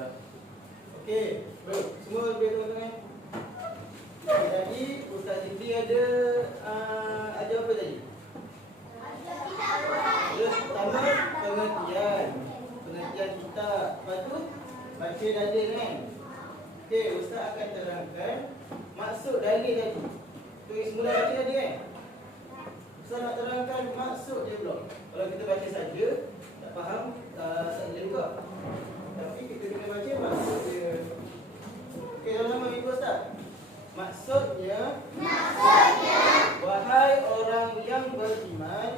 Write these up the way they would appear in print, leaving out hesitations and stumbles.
Okey, baik. Semua lebih tuan-tuan. Jadi Ustaz Zikri ada apa tadi? Terus pertama pengertian kitab. Lepas tu baca dalil kan. Okey, Ustaz akan terangkan maksud dalil tadi. Tulis semula baca tadi kan. Ustaz nak terangkan maksud dia pula. Kalau kita baca saja tak faham, tak boleh juga. Tapi kita kena baca maksud dia. Okey, dalam nama ikut Ustaz. Maksudnya wahai orang yang beriman,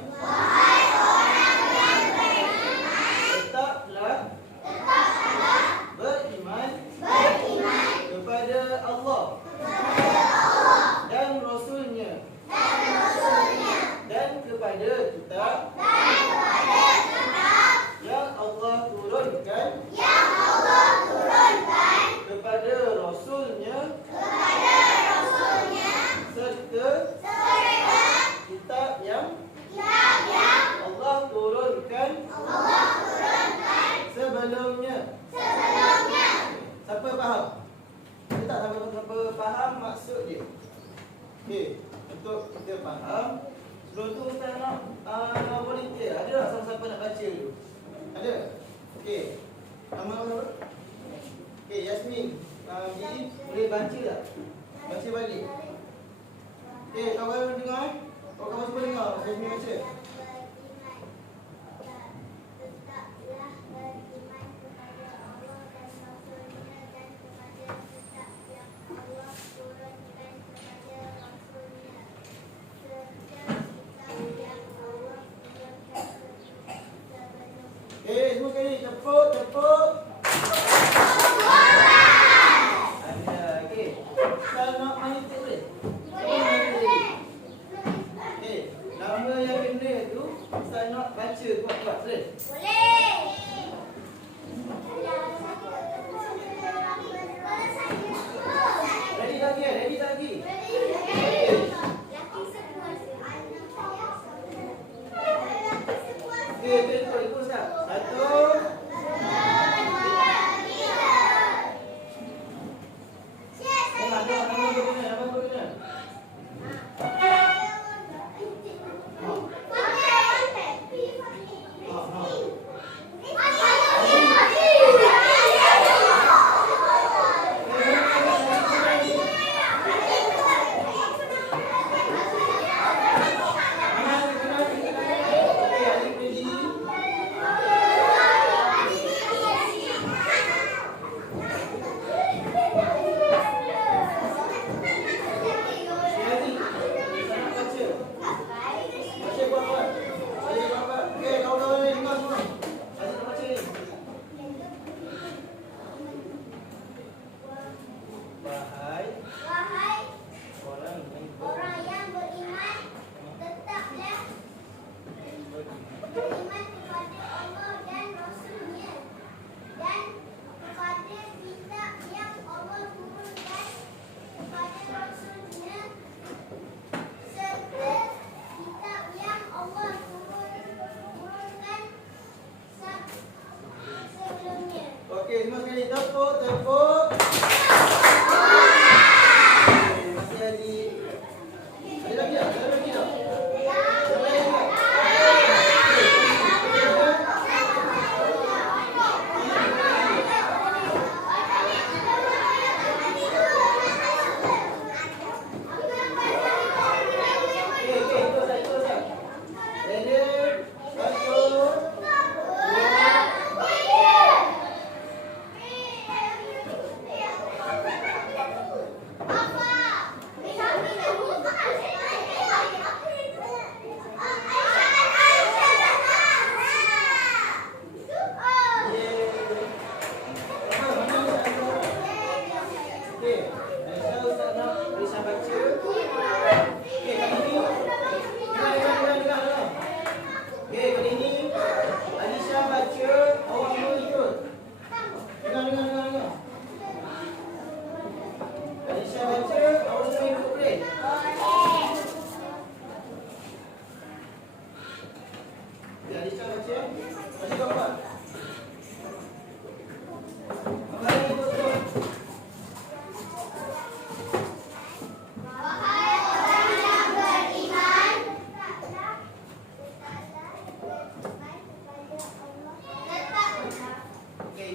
tetaplah beriman kepada Allah dan Rasulnya dan kepada kitab yang Allah turunkan kepada Rasulnya serta kitab yang Allah turunkan sebelumnya. Siapa faham? Kita tak siapa faham maksud dia. Okey, untuk kita faham, sebelum tu Ustaz nak volunteer. Ada tak siapa-siapa nak baca dulu? Ada? Okey. Nama apa? Okey, Yasmin. Jadi boleh baca tak? Baca balik. Okey, kawan dengar? Kawan semua dengar? Yasmin baca. Semua sekali tepuk. Ada, okey. Kalau nak main tak boleh? Okey, nama yang kena tu Ustaz nak baca kuat-kuat, boleh? Boleh. Ready tak lagi? Ready tak lagi? Okey, ikut Ustaz. 1 Okey, semua sekali tepuk. Masih lagi. Ada lagi tak? Ada lagi tak?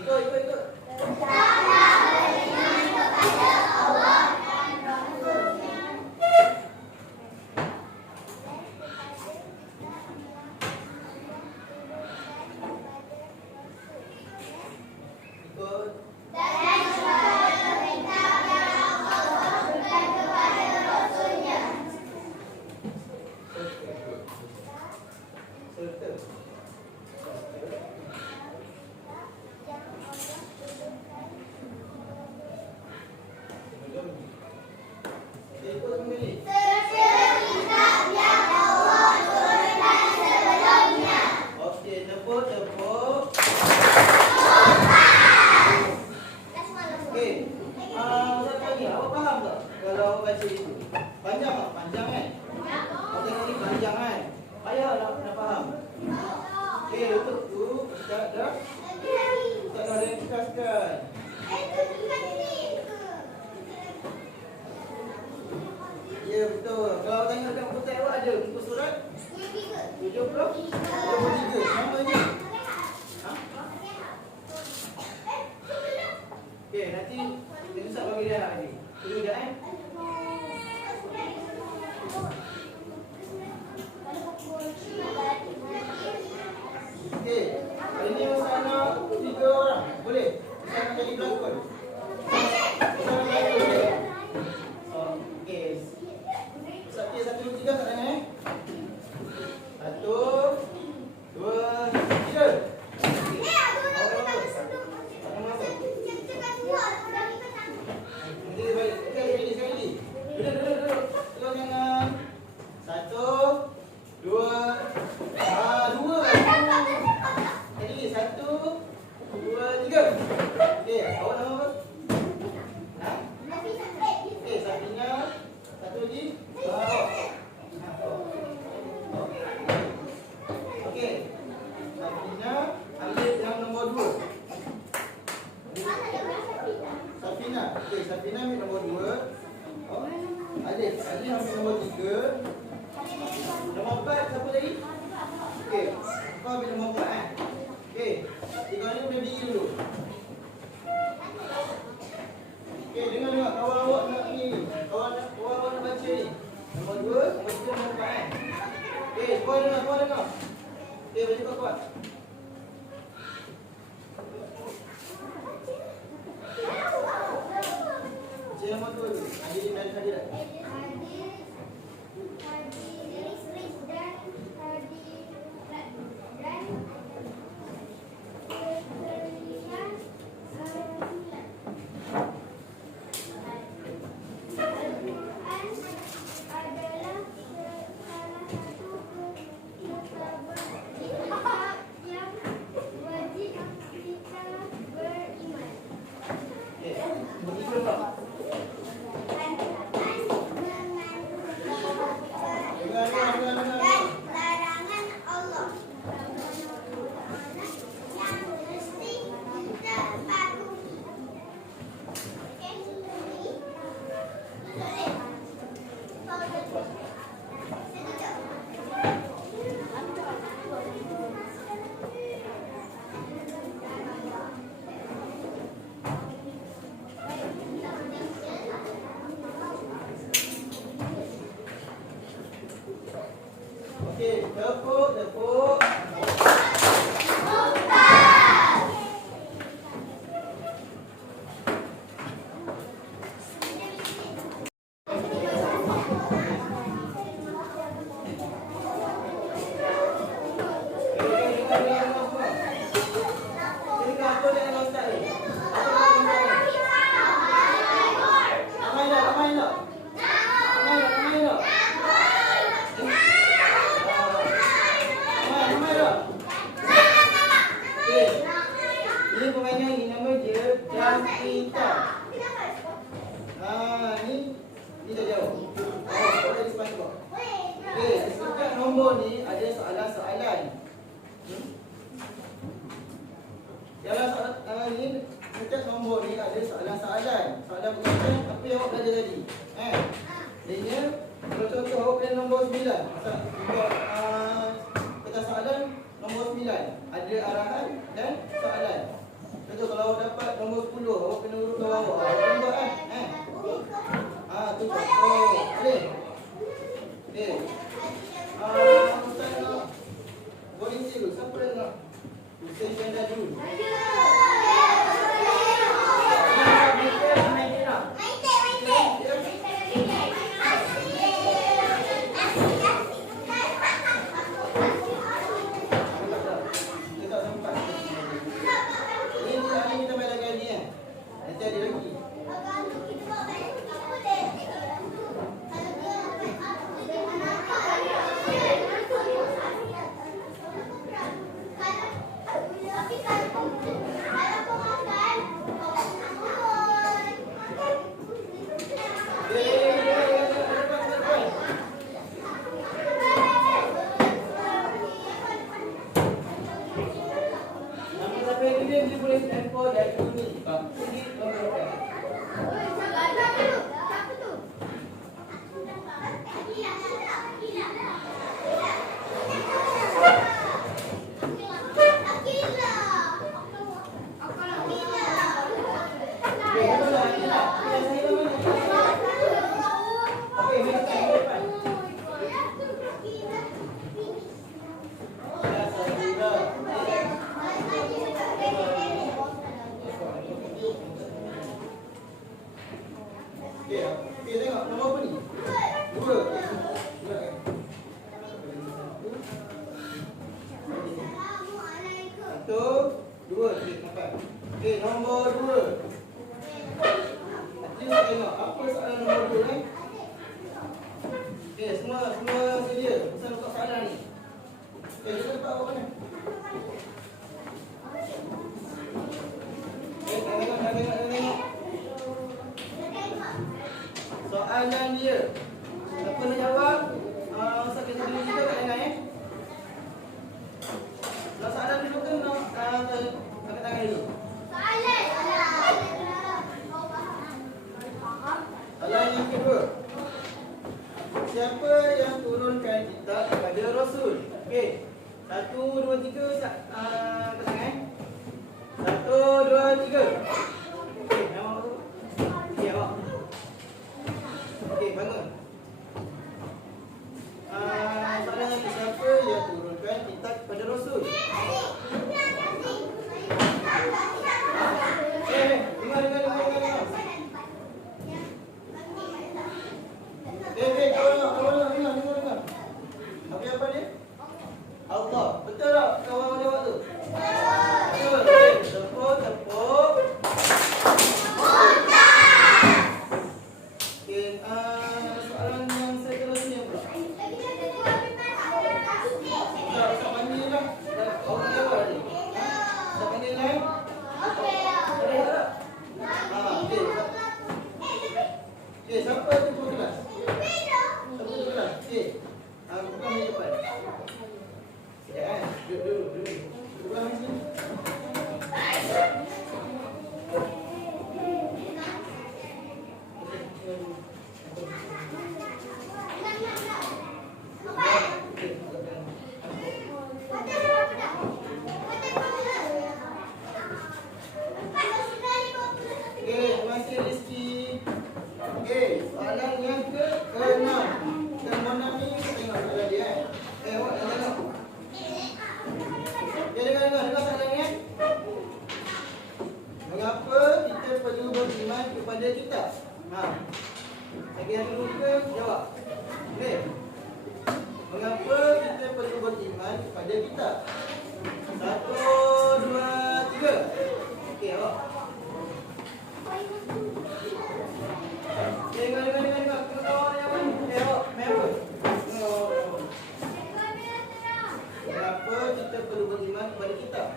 Ikut. Ya betul. Kalau tengok kat buku teks awak ada buku surat 73. Sama je. Ha? Okey, nanti kita Ustaz bagi dia lagi. Tunggu jap Okey, hari ni Ustaz nak 3 orang. Boleh? Ustaz nak jadi pelakon. Ustaz nak jadi pelakon. Okey. Ustaz kira 1, 2, 3 kat sana 1, 2, 3. Safina ambil nombor 2. Alif ambil nombor 3. Nombor 4 siapa tadi? Okey, kau ambil nombor 4 Okey, 3 ni boleh diri dulu. Okey, dengar kawan awak nak ni. Kawan awak nak baca ni. Nombor 2, nombor 3, nombor 4 Okey, kau dengar. Okey, baca kau kuat. Nama tu Hadirin dan hadirat. Okey, tepuk. Ini permainan ni nama dia jam pintar. Ni dah jauh. Boleh di sebelah kau. Okey, dekat nombor ni ada soalan-soalan. Dalam soalan ni, dekat nombor ni ada soalan-soalan. Soalan berkaitan apa yang awak belajar tadi. Dia kalau contoh awak pilih nombor 9. Untuk kertas soalan nombor 9 ada arahan dan soalan. Contoh kalau dia boleh handphone dari ni. Ini nombor tengok nombor apa ni? 2. Satu, 2. Okey, nampak. Okey, nombor 2. Kita tengok apa soalan nombor 2 ni. Okey, semua sedia. Pasal untuk soalan ni. Okey, kita letak awak mana? Okey, tengok. Soalan dia. Siapa nak jawab? Sakit dulu juga kat tangan Kalau soalan dulu ke nak angkat tangan dulu? Soalan yang kedua. Siapa yang turunkan kitab kepada Rasul? Okey. 1, 2, 3 angkat tangan. 1, 2, 3. Okey, nama tu. Okey, awak. Okey, bangun. Soalan yang siapa yang turunkan kitab kepada Rasul? Dengar. Kawan dengar. Apa dia? Allah. Betul tak kawan jawab tu? Betul. Tepuk. Soalan yang seterusnya pula. Tak panggil lah. Orang jawab tadi. Tak panggil lah. Boleh tak? Okey, siapa tu pun kelas? Okey. Bukan di depan. Sekejap Duduk. Bukan di sini. Soalan yang ke-6. Yang mana ni kita tengok soalan dia awak dah tengok. Dengar soalan ni. Mengapa kita perlu beriman kepada kitab? Lagi yang dulu ke jawab. Okey. Mengapa kita perlu beriman kepada kitab? 1, 2, 3. Okey, awak. Dengar. Kawan yang mana? Tengok, member. Kenapa kita perlu beriman kepada kitab?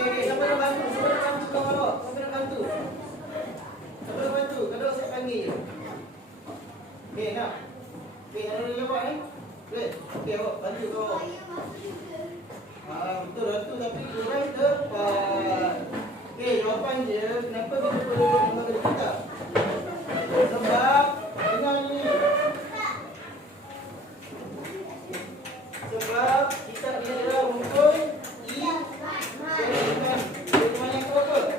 Okey, siapa nak bantu? Kawan awak. Siapa nak bantu? Kalau saya panggil je. Okey, nak? Okey, ada yang jawab ni? Boleh? Okey, awak bantu kawan. Betul tu, tapi kurang tepat. Okey, jawapan dia, kenapa kita perlu beriman kepada kitab? Sebab, dengar ni. Sebab kitab ni adalah untuk iman yang berapa?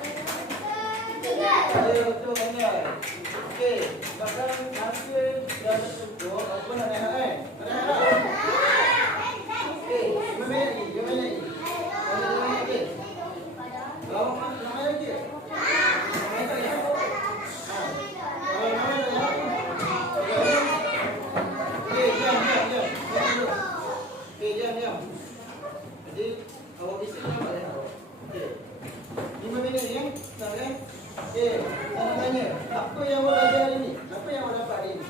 Betul, benar. Okey, sebabkan hasil dah tertutup, apa nak rehat kan? Nak rehat tak? Okey, 5 minit lagi. Kalau nak main lagi? Main tak ya? Kalau nak main tak ya? Okey, diam. Okey, diam. Jadi, awak bisa nampak ya? Okey. 5 minit ni, tak kan? Okey, saya nak tanya, apa yang awak belajar hari ni? Apa yang awak dapat hari ni?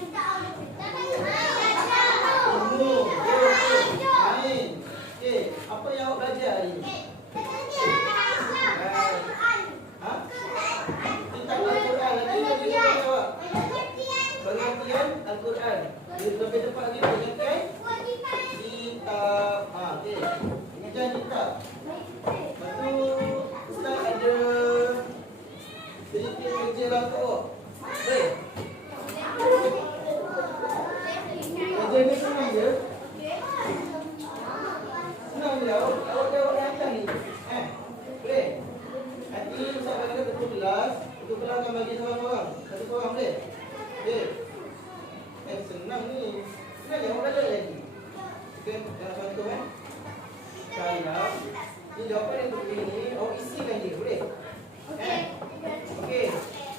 Al-Quran. Dia lebih tepat lagi ingatkan kitab. Okey. Ingatkan kitab. Lepas tu Ustaz ada sedikit kerja lah tu. Boleh? Kerja ni senang je. Senang je. Awak jawab yang atas ni. Boleh? Nanti Ustaz bagi ketua kelas. Ketua kelas akan bagi seorang-seorang. Satu seorang boleh? Boleh? Senang ni. Senang je, awak belajar lagi. Okay, jangan contoh Kalau ni jawapan yang untuk ini, awak isikan je, boleh? Okey.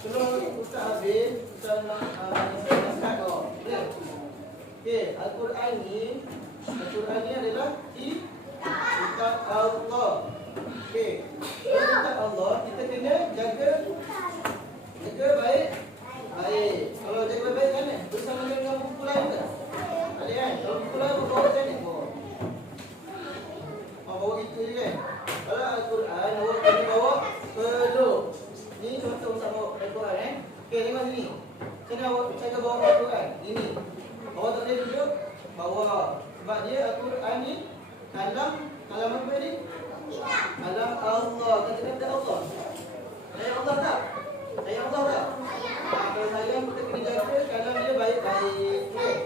Sebelum Ustaz habis, Ustaz nak naskah kau. Boleh? Okey, Al-Quran ni adalah kitab Allah. Okey. Kitab Allah, kita kena jaga baik. Kalau jaga baik kan bersama dengan buku lain tak? Ada kan? Kalau buku lain bawa macam ni. Bawa gitu je kan? Kalau Al-Quran, awak kena bawa peluk. Ni contoh Ustaz bawa Al-Quran Okey, tengok sini. Macam mana awak cara bawa Al-Quran? Ini. Awak tak boleh duduk bawa. Sebab dia Al-Quran ni kalam apa ni? Kalam Allah. Kata-kata Allah. Sayang Allah tak? Sayang Allah tak? Kalau sayang kita kena jaga kalam dia baik-baik. Okey.